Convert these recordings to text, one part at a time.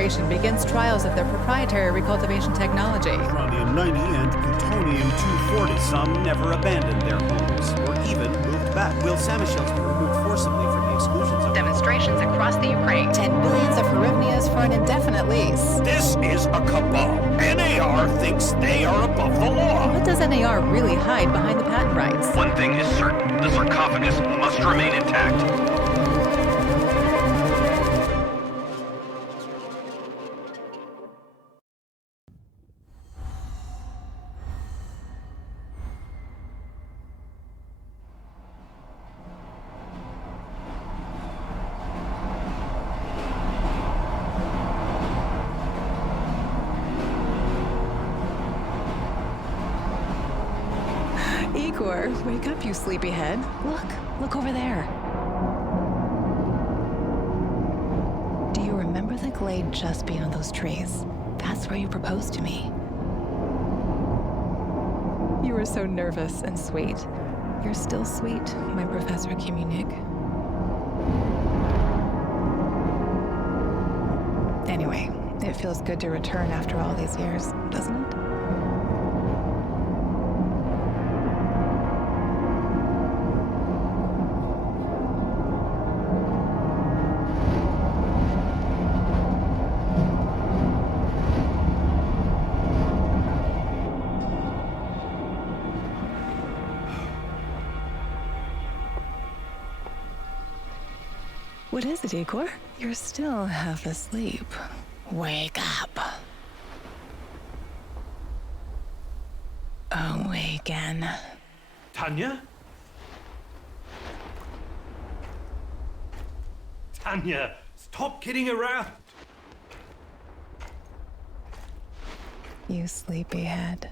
Corporation begins trials of their proprietary recultivation technology. Uranium-90 and plutonium-240. Some never abandoned their homes or even moved back. Will Samichel's were removed forcibly from the exclusion zone. Demonstrations across the Ukraine. 10 billions of hryvnias for an indefinite lease. This is a cabal. NAR thinks they are above the law. What does NAR really hide behind the patent rights? One thing is certain, the sarcophagus must remain intact. Igor, wake up, you sleepyhead. Look over there. Do you remember the glade just beyond those trees? That's where you proposed to me. You were so nervous and sweet. You're still sweet, my Professor Kimunik. Anyway, it feels good to return after all these years, doesn't it? What is it, Igor? You're still half asleep. Wake up. Awaken. Tanya? Tanya, stop kidding around. You sleepyhead.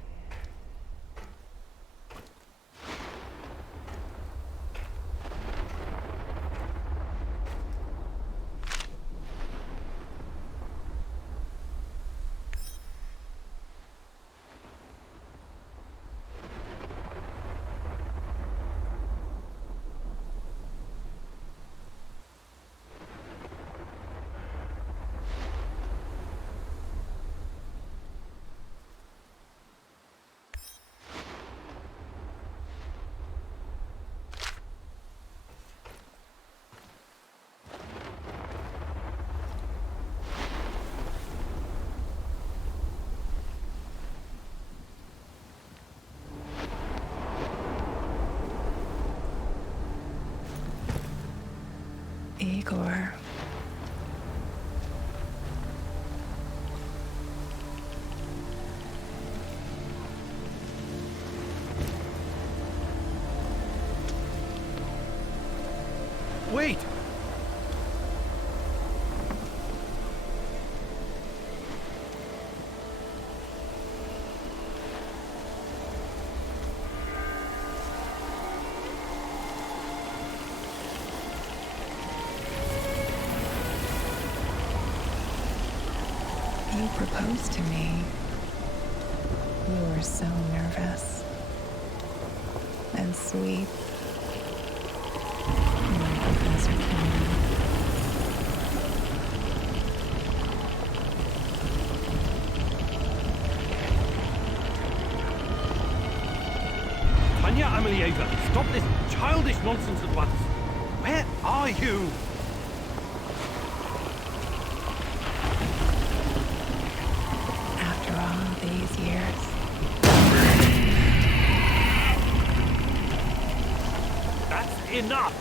Igor. Wait! You proposed to me. You were so nervous and sweet. My Professor Kimunik. Tanya Amelieva, stop this childish nonsense at once. Where are you? After all these years. That's enough!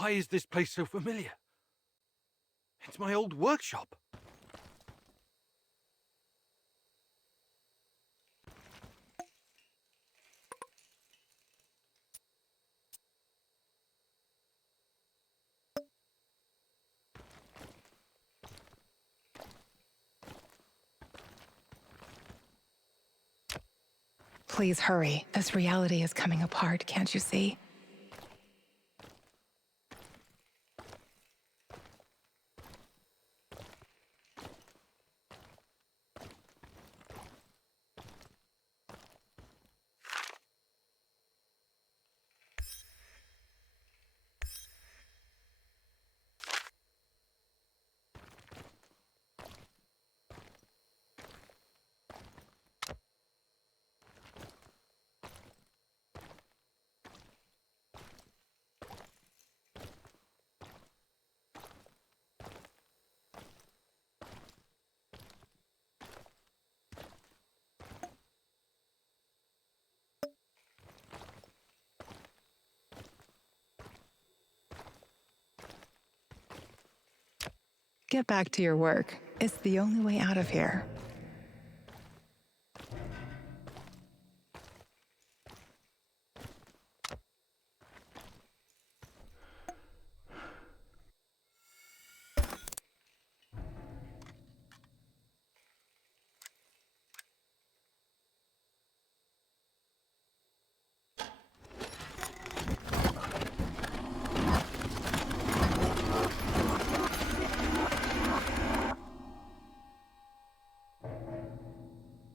Why is this place so familiar? It's my old workshop. Please hurry. This reality is coming apart, can't you see? Get back to your work. It's the only way out of here.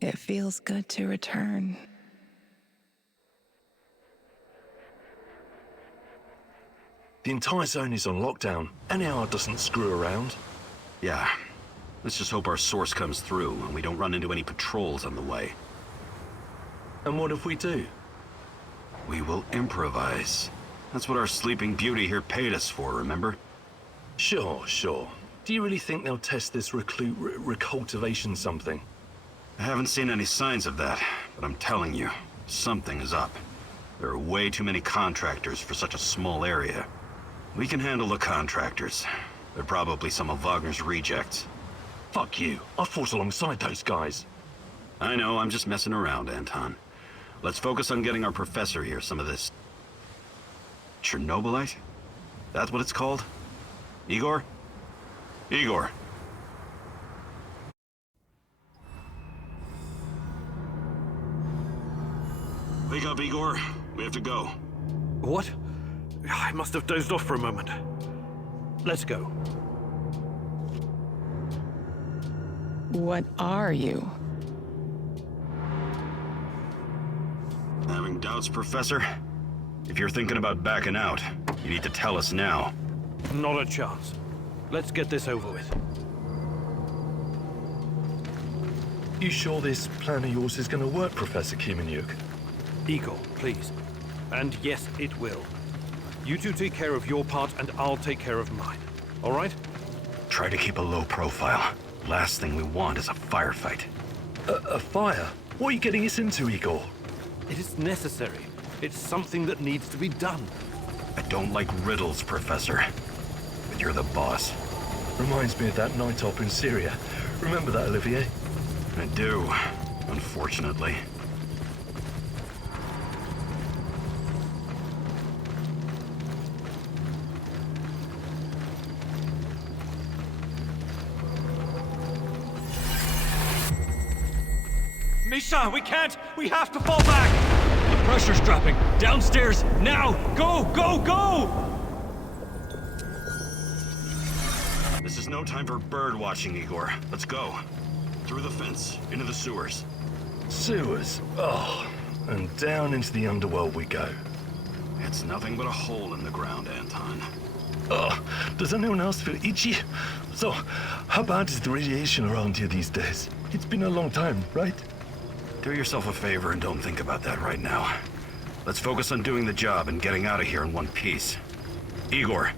It feels good to return. The entire zone is on lockdown. NAR doesn't screw around. Yeah. Let's just hope our source comes through and we don't run into any patrols on the way. And what if we do? We will improvise. That's what our Sleeping Beauty here paid us for, remember? Sure. Do you really think they'll test this recultivation something? I haven't seen any signs of that, but I'm telling you, something is up. There are way too many contractors for such a small area. We can handle the contractors. They're probably some of Wagner's rejects. Fuck you. I fought alongside those guys. I know, I'm just messing around, Anton. Let's focus on getting our professor here some of this... Chernobylite? That's what it's called? Igor? Igor. Wake up, Igor. We have to go. What? I must have dozed off for a moment. Let's go. What are you? Having doubts, Professor? If you're thinking about backing out, you need to tell us now. Not a chance. Let's get this over with. You sure this plan of yours is gonna work, Professor Kimenyuk? Igor, please. And yes, it will. You two take care of your part, and I'll take care of mine. All right? Try to keep a low profile. Last thing we want is a firefight. A fire? What are you getting us into, Igor? It is necessary. It's something that needs to be done. I don't like riddles, Professor. But you're the boss. Reminds me of that night op in Syria. Remember that, Olivier? I do, unfortunately. Misha, we can't! We have to fall back! The pressure's dropping. Downstairs, now! Go, go, go! This is no time for bird watching, Igor. Let's go. Through the fence, into the sewers. Sewers? Oh, and down into the underworld we go. It's nothing but a hole in the ground, Anton. Oh, does anyone else feel itchy? So, how bad is the radiation around here these days? It's been a long time, right? Do yourself a favor and don't think about that right now. Let's focus on doing the job and getting out of here in one piece. Igor,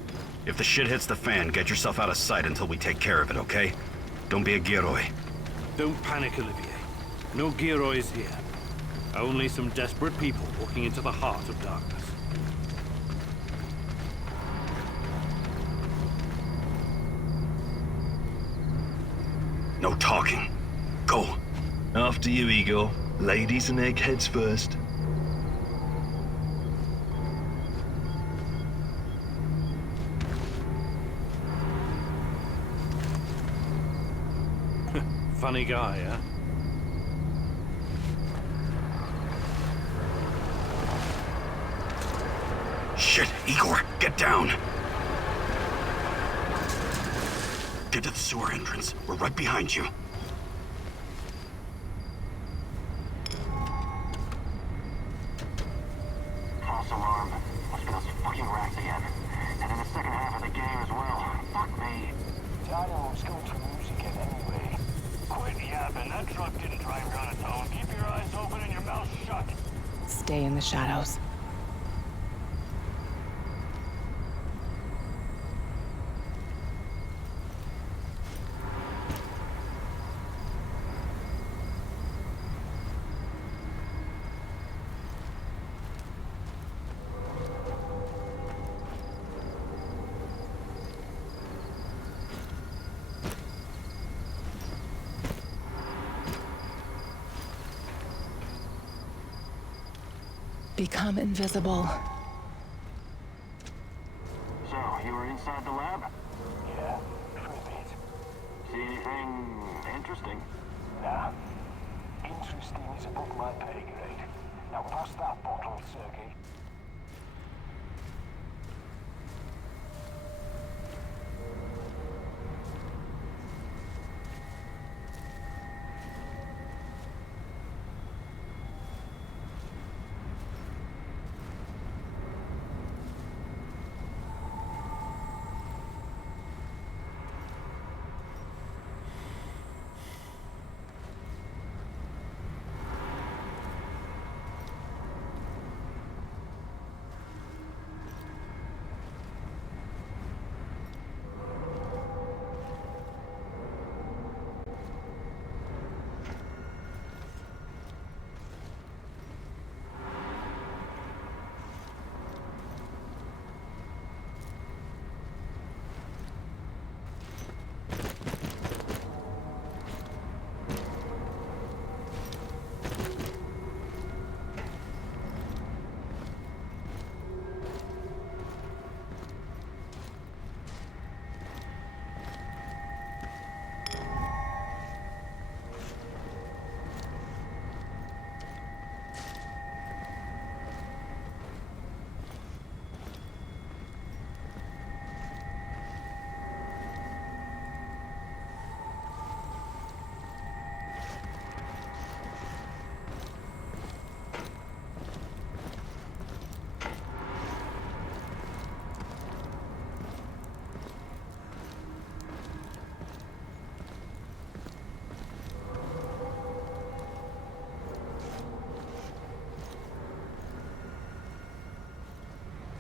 if the shit hits the fan, get yourself out of sight until we take care of it, okay? Don't be a Gieroi. Don't panic, Olivier. No Girois here. Only some desperate people walking into the heart of darkness. No talking. Go. After you, Igor. Ladies and eggheads first. Funny guy, huh? Shit, Igor, get down! Get to the sewer entrance. We're right behind you. False alarm. Must be those fucking rats again. And in the second half of the game as well. Fuck me. Daniel's going to lose again anyway. Quit yapping. That truck didn't drive here on its own. Keep your eyes open and your mouth shut. Stay in the shadows. Become invisible. So, you were inside the lab? Yeah, for a bit. See anything interesting? Nah. Interesting is above my pay grade. Now pass that bottle, Sergey.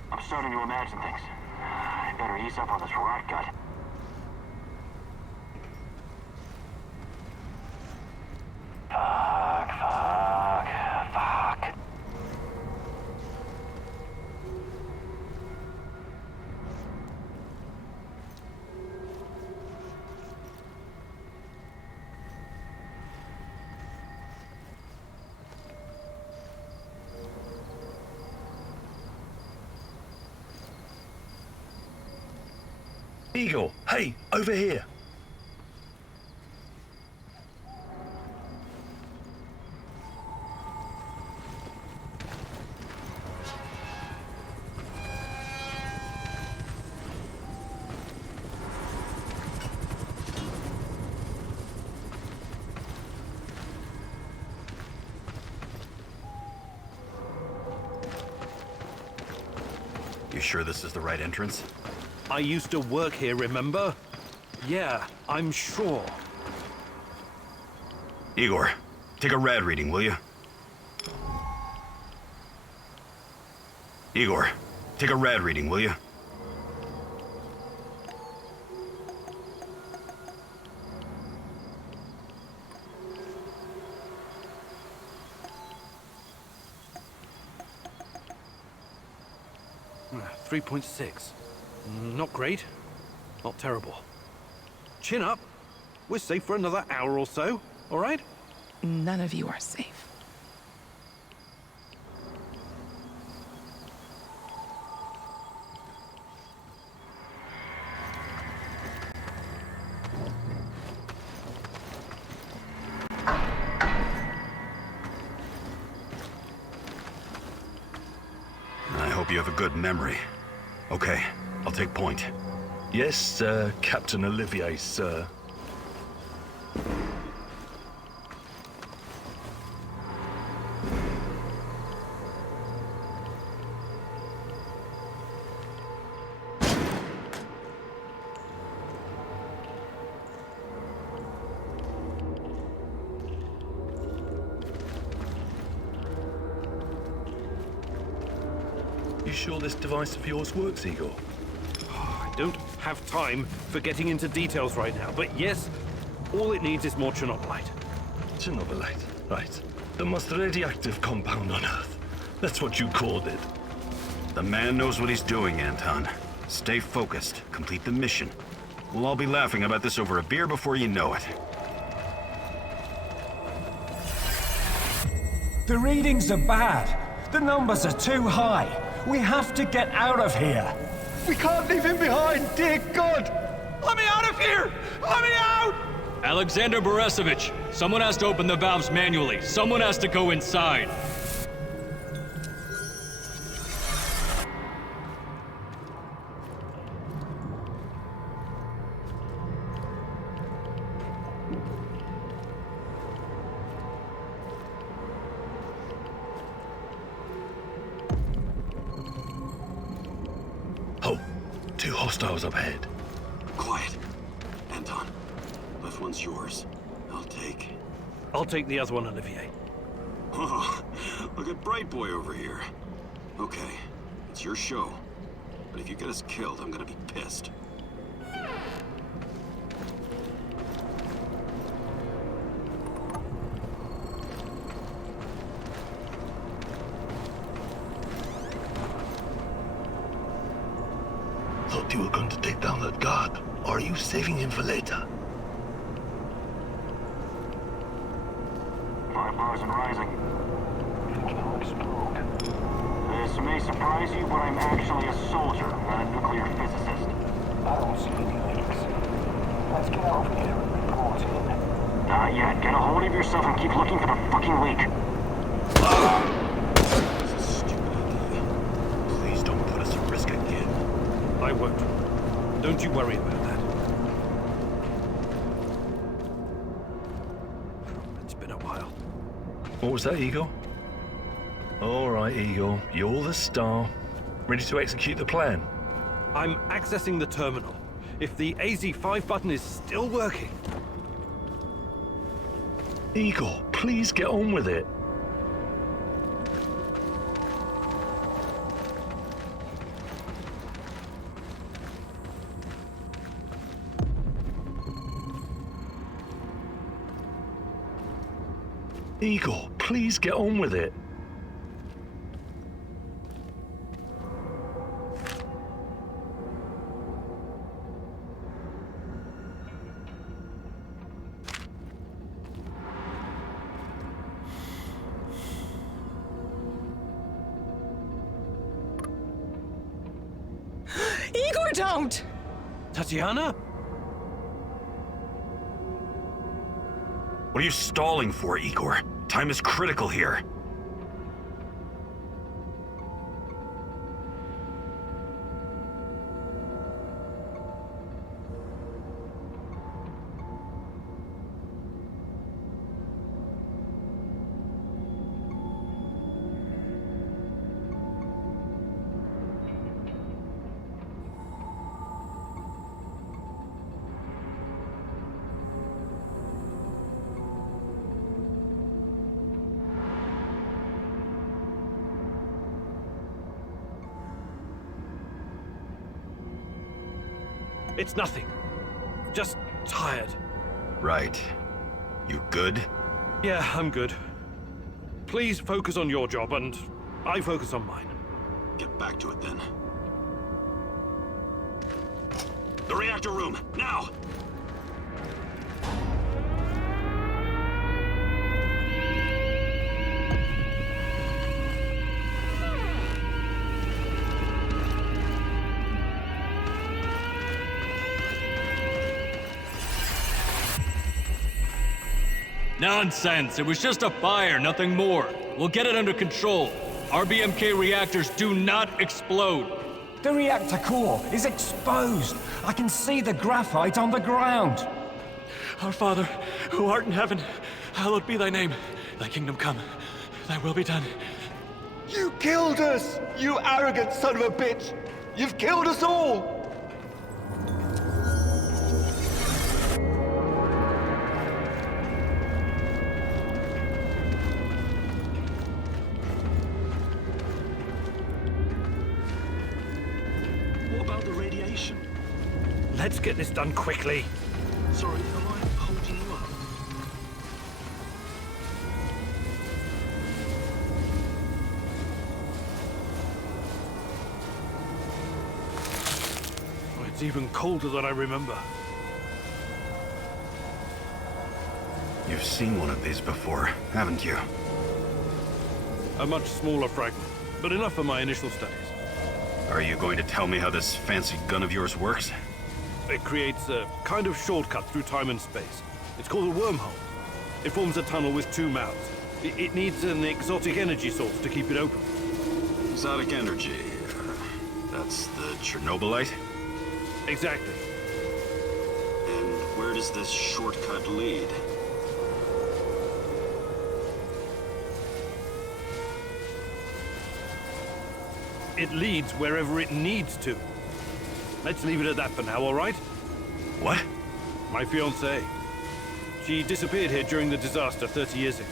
I'm starting to imagine things. I better ease up on this rot gut. Fuck. Igor, hey, over here. You sure this is the right entrance? I used to work here, remember? Yeah, I'm sure. Igor, take a rad reading, will you? Igor, take a rad reading, will you? Uh, 3.6. Not great. Not terrible. Chin up. We're safe for another hour or so, all right? None of you are safe. I hope you have a good memory. Okay, I'll take point. Yes, Captain Olivier, sir. You sure this device of yours works, Igor? I don't have time for getting into details right now, but yes, all it needs is more Chernobylite. Chernobylite, right. The most radioactive compound on Earth. That's what you called it. The man knows what he's doing, Anton. Stay focused. Complete the mission. We'll all be laughing about this over a beer before you know it. The readings are bad. The numbers are too high. We have to get out of here. We can't leave him behind, dear God! Let me out of here! Let me out! Alexander Borisovich, someone has to open the valves manually. Someone has to go inside. Oh, two hostiles up ahead. Quiet. Anton, left one's yours. I'll take the other one, Olivier. Oh, look at Bright Boy over here. Okay, it's your show. But if you get us killed, I'm gonna be pissed. Thought you were going to take down that guard. Or are you saving him for later? 5 bars and rising. It'll explode. This may surprise you, but I'm actually a soldier, not a nuclear physicist. I don't see any leaks. Let's get over here and report in. Not yet. Get a hold of yourself and keep looking for the fucking leak. This is a stupid idea. Please don't put us at risk again. I won't. Don't you worry about that. It's been a while. What was that, Igor? All right, Igor. You're the star. Ready to execute the plan? I'm accessing the terminal. If the AZ5 button is still working... Igor, please get on with it. Igor, please get on with it. Igor, don't! Tatiana? What are you stalling for, Igor? Time is critical here. It's nothing. Just tired. Right. You good? Yeah, I'm good. Please focus on your job, and I focus on mine. Get back to it then. The reactor room, now! Nonsense! It was just a fire, nothing more. We'll get it under control. RBMK reactors do not explode. The reactor core is exposed. I can see the graphite on the ground. Our Father, who art in heaven, hallowed be thy name. Thy kingdom come, thy will be done. You killed us, you arrogant son of a bitch! You've killed us all! What about the radiation? Let's get this done quickly. Sorry, am I holding you up? Oh, it's even colder than I remember. You've seen one of these before, haven't you? A much smaller fragment, but enough for my initial studies. Are you going to tell me how this fancy gun of yours works? It creates a kind of shortcut through time and space. It's called a wormhole. It forms a tunnel with two mouths. It needs an exotic energy source to keep it open. Exotic energy. That's the Chernobylite? Exactly. And where does this shortcut lead? It leads wherever it needs to. Let's leave it at that for now, all right? What? My fiancée. She disappeared here during the disaster 30 years ago.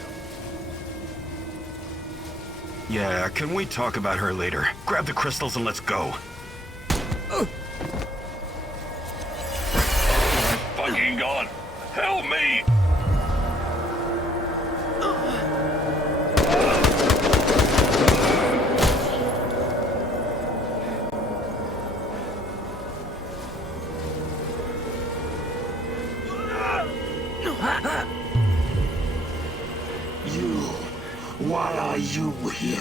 Yeah, can we talk about her later? Grab the crystals and let's go. Fucking God! Help me! Why are you here?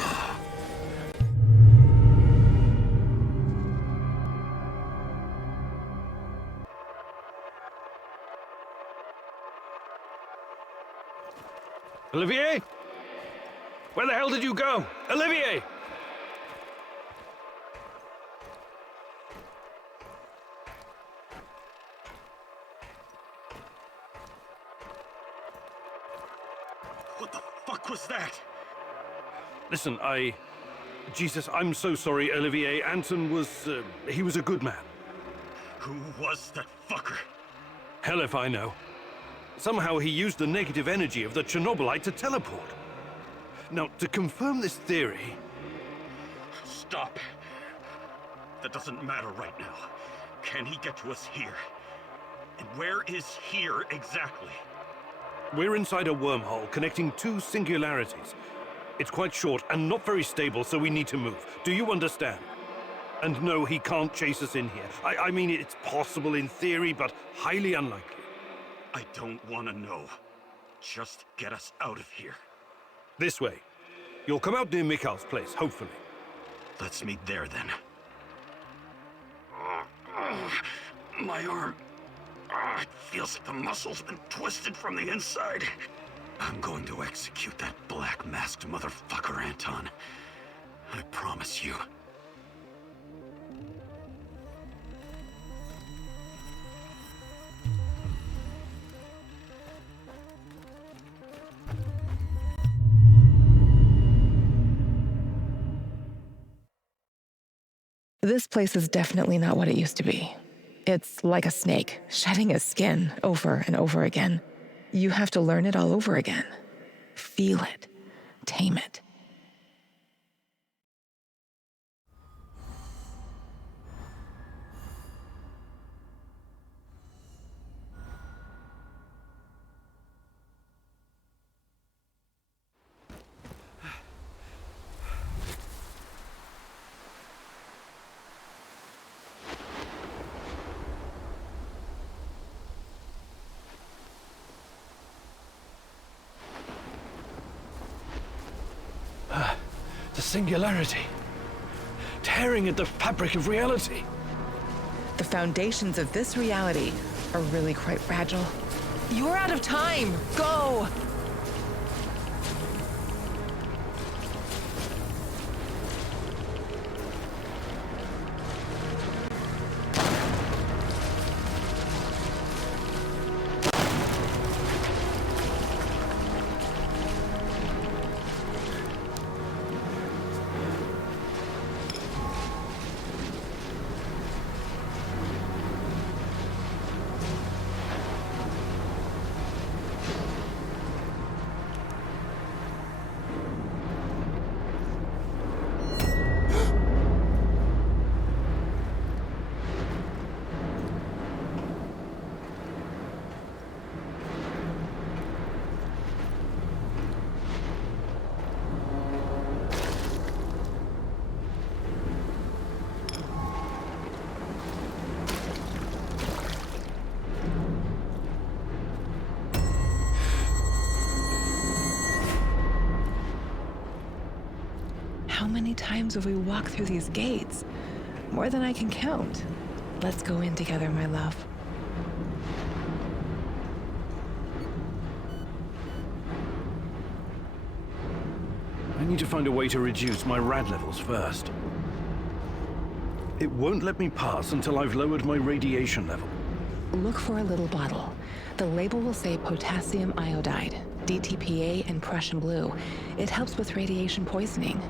Olivier? Where the hell did you go? Olivier! What the fuck was that? Listen, Jesus, I'm so sorry, Olivier. Anton was, he was a good man. Who was that fucker? Hell if I know. Somehow he used the negative energy of the Chernobylite to teleport. Now, to confirm this theory... Stop. That doesn't matter right now. Can he get to us here? And where is here exactly? We're inside a wormhole connecting two singularities. It's quite short and not very stable, so we need to move. Do you understand? And no, he can't chase us in here. I mean, it's possible in theory, but highly unlikely. I don't want to know. Just get us out of here. This way. You'll come out near Mikhail's place, hopefully. Let's meet there, then. My arm. It feels like the muscle's been twisted from the inside. I'm going to execute that black-masked motherfucker, Anton. I promise you. This place is definitely not what it used to be. It's like a snake, shedding its skin over and over again. You have to learn it all over again. Feel it. Tame it. The singularity. Tearing at the fabric of reality. The foundations of this reality are really quite fragile. You're out of time. Go! many times have we walked through these gates? More than I can count. Let's go in together, my love. I need to find a way to reduce my rad levels first. It won't let me pass until I've lowered my radiation level. Look for a little bottle. The label will say potassium iodide, DTPA, and Prussian blue. It helps with radiation poisoning.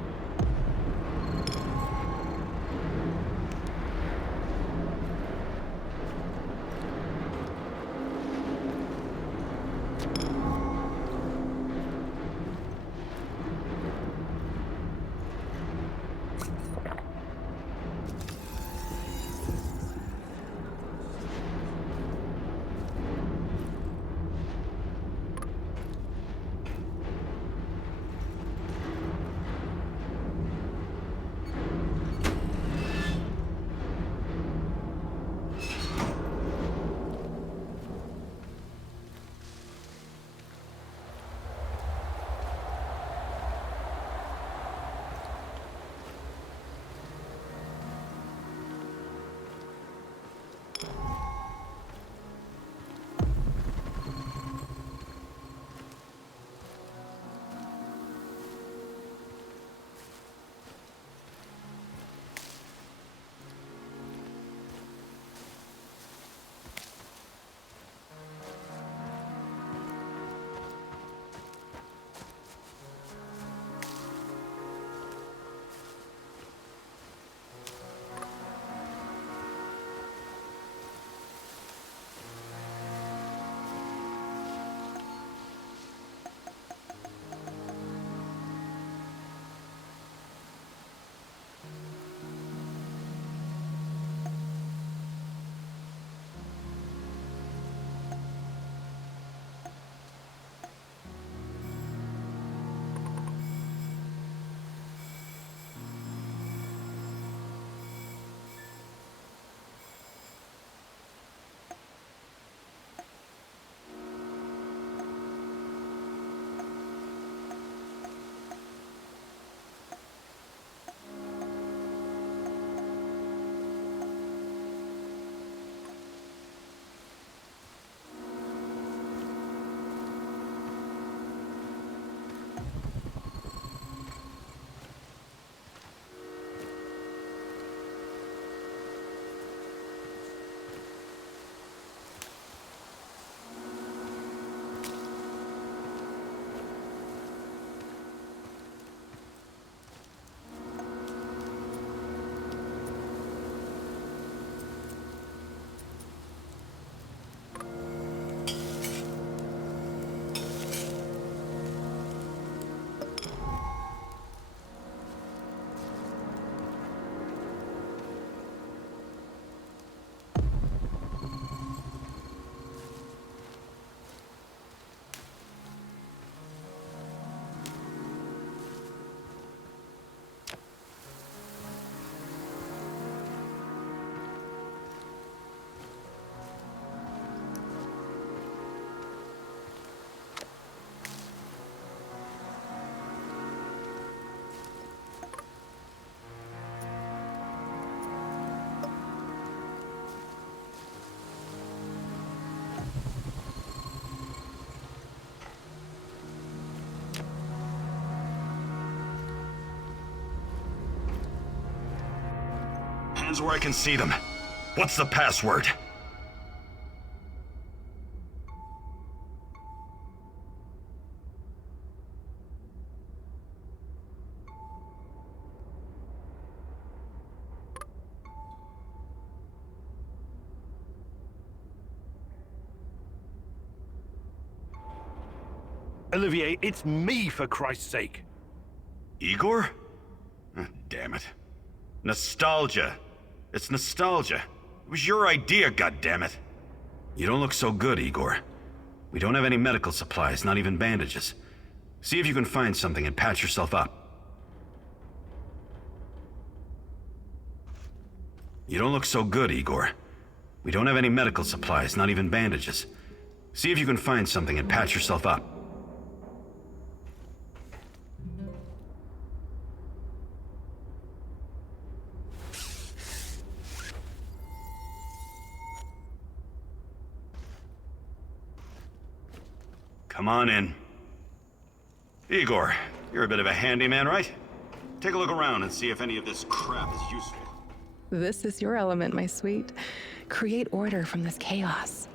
Hands where I can see them. What's the password? Olivier, it's me, for Christ's sake. Igor? Oh, damn it. Nostalgia. It's nostalgia. It was your idea, goddammit. You don't look so good, Igor. We don't have any medical supplies, not even bandages. See if you can find something and patch yourself up. You don't look so good, Igor. We don't have any medical supplies, not even bandages. See if you can find something and patch yourself up. Come on in. Igor, you're a bit of a handyman, right? Take a look around and see if any of this crap is useful. This is your element, my sweet. Create order from this chaos.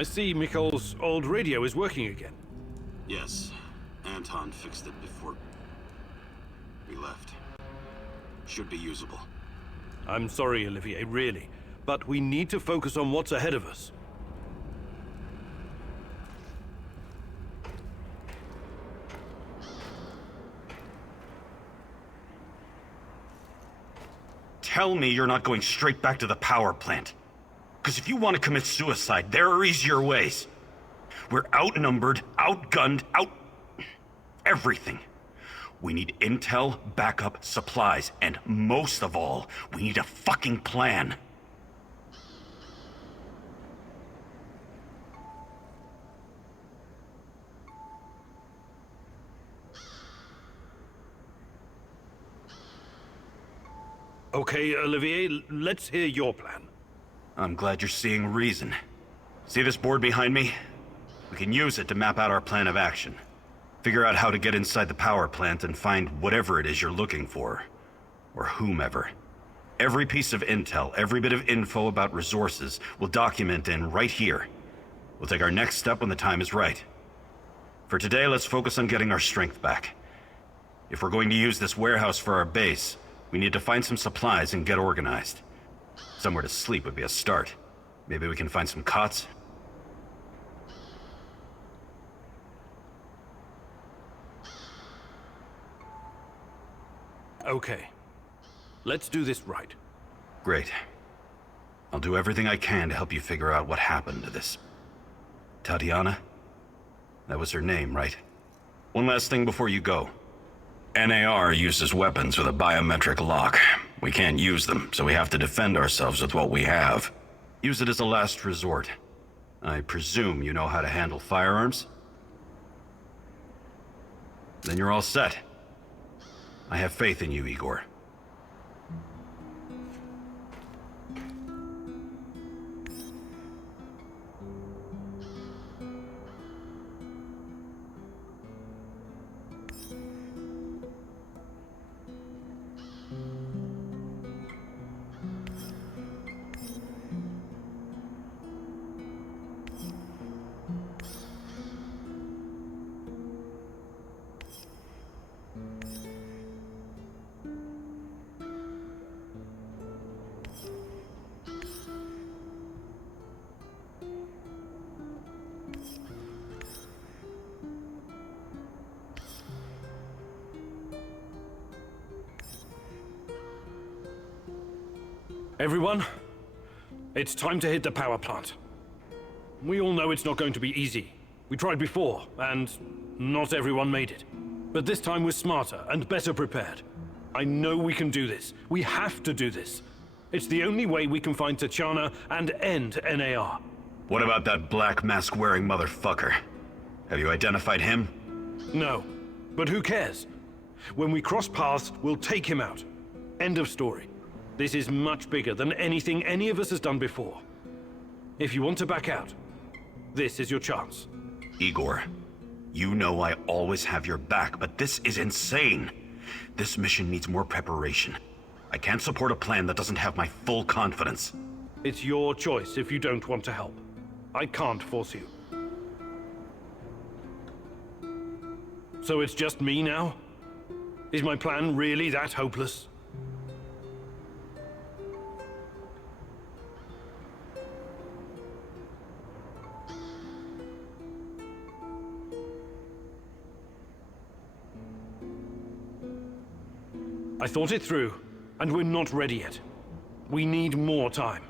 I see Mikhail's old radio is working again. Yes, Anton fixed it before we left. Should be usable. I'm sorry, Olivier, really. But we need to focus on what's ahead of us. Tell me you're not going straight back to the power plant. Because if you want to commit suicide, there are easier ways. We're outnumbered, outgunned, everything. We need intel, backup, supplies, and most of all, we need a fucking plan. Okay, Olivier, let's hear your plan. I'm glad you're seeing reason. See this board behind me? We can use it to map out our plan of action. Figure out how to get inside the power plant and find whatever it is you're looking for. Or whomever. Every piece of intel, every bit of info about resources, we'll document in right here. We'll take our next step when the time is right. For today, let's focus on getting our strength back. If we're going to use this warehouse for our base, we need to find some supplies and get organized. Somewhere to sleep would be a start. Maybe we can find some cots? Okay. Let's do this right. Great. I'll do everything I can to help you figure out what happened to this... Tatiana? That was her name, right? One last thing before you go. NAR uses weapons with a biometric lock. We can't use them, so we have to defend ourselves with what we have. Use it as a last resort. I presume you know how to handle firearms? Then you're all set. I have faith in you, Igor. Everyone, it's time to hit the power plant. We all know it's not going to be easy. We tried before, and not everyone made it. But this time we're smarter and better prepared. I know we can do this. We have to do this. It's the only way we can find Tatiana and end NAR. What about that black mask-wearing motherfucker? Have you identified him? No, but who cares? When we cross paths, we'll take him out. End of story. This is much bigger than anything any of us has done before. If you want to back out, this is your chance. Igor, you know I always have your back, but this is insane. This mission needs more preparation. I can't support a plan that doesn't have my full confidence. It's your choice if you don't want to help. I can't force you. So it's just me now? Is my plan really that hopeless? I thought it through, and we're not ready yet. We need more time.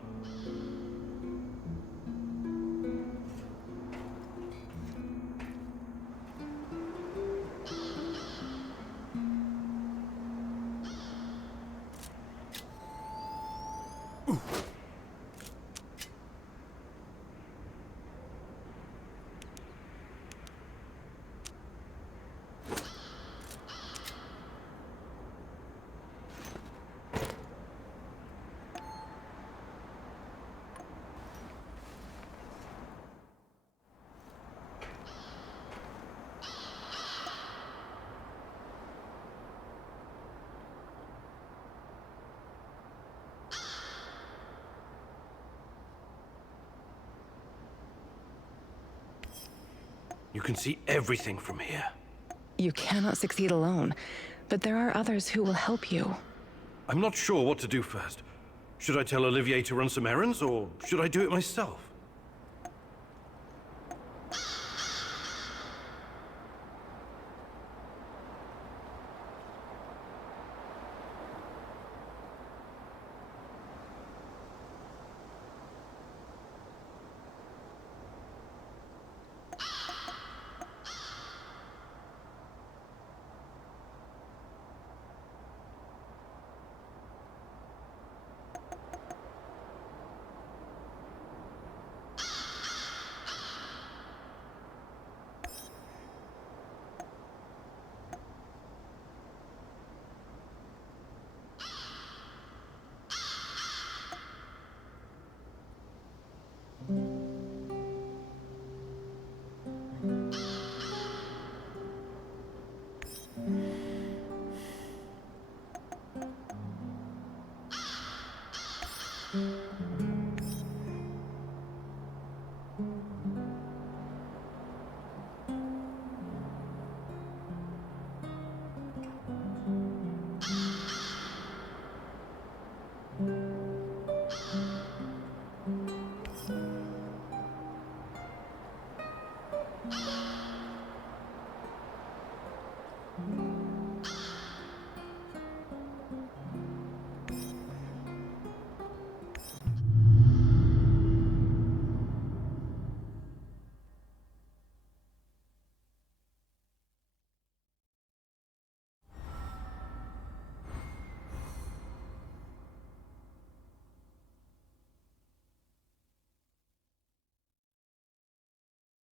You can see everything from here. You cannot succeed alone, but there are others who will help you. I'm not sure what to do first. Should I tell Olivier to run some errands, or should I do it myself?